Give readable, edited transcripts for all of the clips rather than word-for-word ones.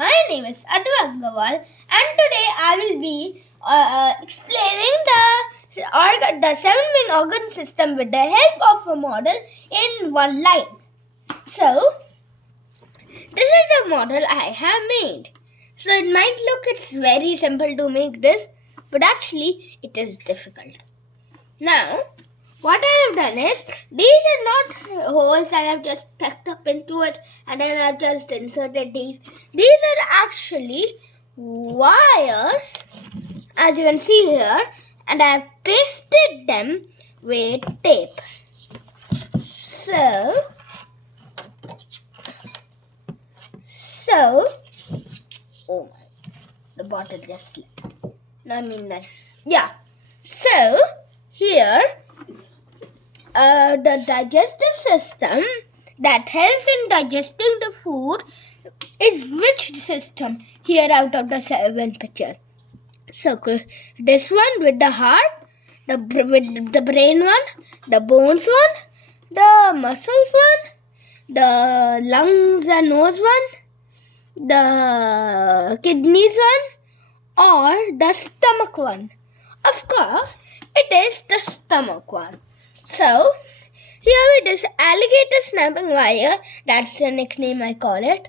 My name is Advay Agarwal, and today I will be explaining the 7 main organ system with the help of a model in one line. So, this is the model I have made. So, it might look it's very simple to make this, but actually it is difficult. Now, what I have done is, these are not holes that I have just packed up into it and then I have just inserted these. These are actually wires, as you can see here, and I have pasted them with tape. So, oh my, the bottle just slipped. No, I mean that. Yeah. So, here, the digestive system that helps in digesting the food is which system here out of the 7 pictures? So this one with the heart, with the brain one, the bones one, the muscles one, the lungs and nose one, the kidneys one, or the stomach one. Of course, it is the stomach one. So, here it is alligator snapping wire. That's the nickname I call it.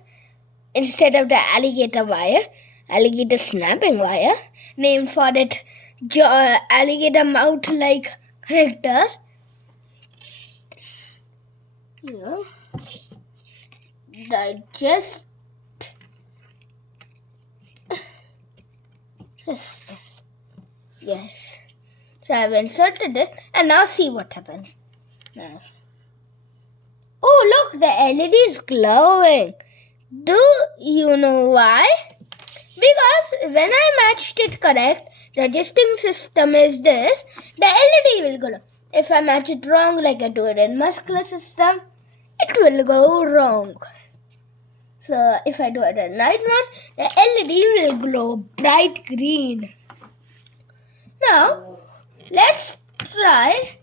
Instead of the alligator wire, alligator snapping wire. Named for it alligator mouth-like characters. Here, digest system. Yes. So I've inserted it and now see what happens. Now. Oh, look, the LED is glowing. Do you know why? Because when I matched it correct, the digesting system is this, the LED will glow. If I match it wrong, like I do it in muscular system, it will go wrong. So if I do it in right one, the LED will glow bright green. Now, let's try.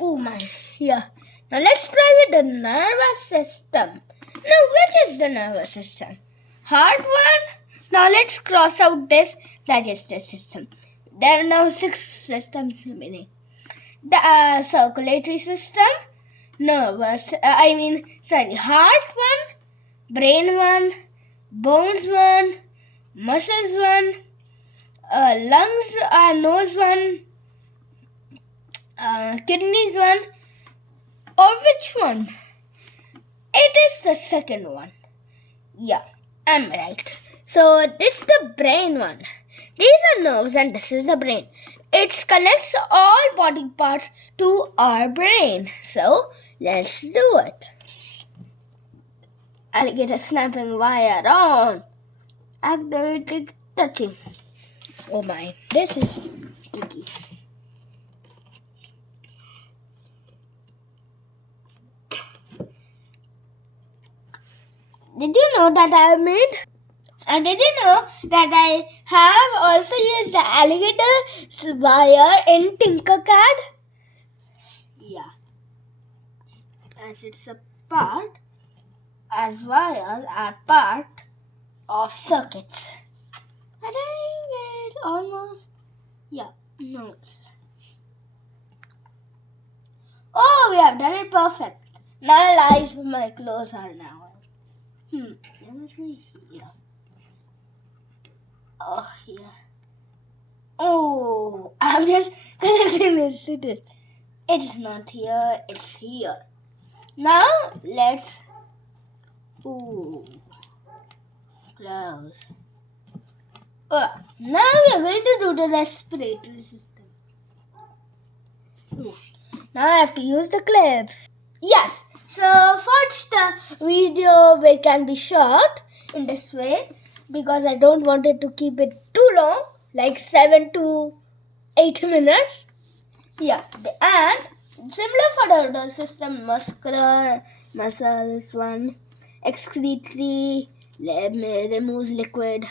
Oh my, yeah. Now let's try with the nervous system. Now, which is the nervous system? Heart one. Now let's cross out this digestive system. There are now 6 systems remaining. The circulatory system, heart one, brain one, bones one, muscles one, lungs nose one, kidneys one, or which one? It is the second one. Yeah, I'm right. So it's the brain one. These are nerves and this is the brain. It connects all body parts to our brain. So let's do it. Alligator snapping wire on. Activating touching. Oh my, this is sticky. Did you know that I made? And did you know that I have also used the alligator wire in Tinkercad? Yeah. As it's a part, as wires are part of circuits. I think it's almost, yeah, no. Oh, we have done it perfect. Now my clothes are now. Let me see here. Oh, here. Oh, I'm just connecting this to this. It's not here, it's here. Now, let's... close. Now we are going to do the respiratory system. Now I have to use the clips. Yes. So first the video can be short in this way because I don't want it to keep it too long, like 7 to 8 minutes. Yeah, and similar for the other system, muscular, muscles one, excretory, removes liquid.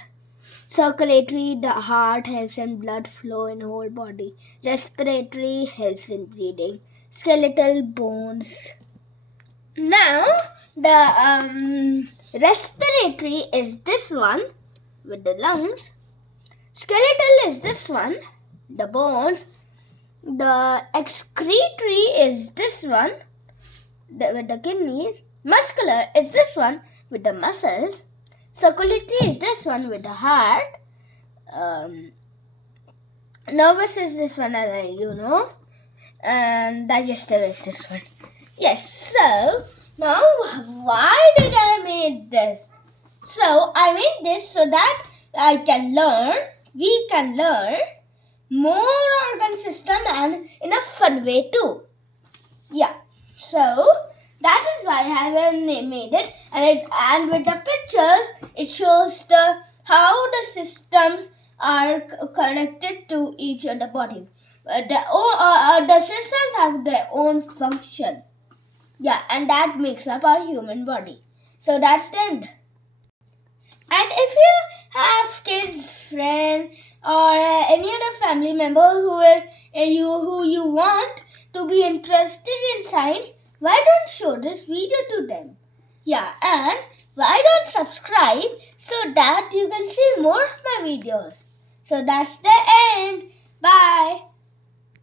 Circulatory, the heart helps in blood flow in whole body. Respiratory helps in breathing. Skeletal, bones. Now, The respiratory is this one with the lungs. Skeletal is this one, the bones. The excretory is this one with the kidneys. Muscular is this one with the muscles. Circulatory is this one with the heart. Nervous is this one, and digestive is this one. Yes, so now why did I make this? So I made this so that we can learn more organ system and in a fun way too. Yeah, so that is why I have made it, and with the pictures it shows how the systems are connected to each other body. The systems have their own function. Yeah, and that makes up our human body. So that's the end. And if you have kids, friend, or any other family member who you want to be interested in science, why don't show this video to them? Yeah, and why don't subscribe so that you can see more of my videos. So that's the end. Bye.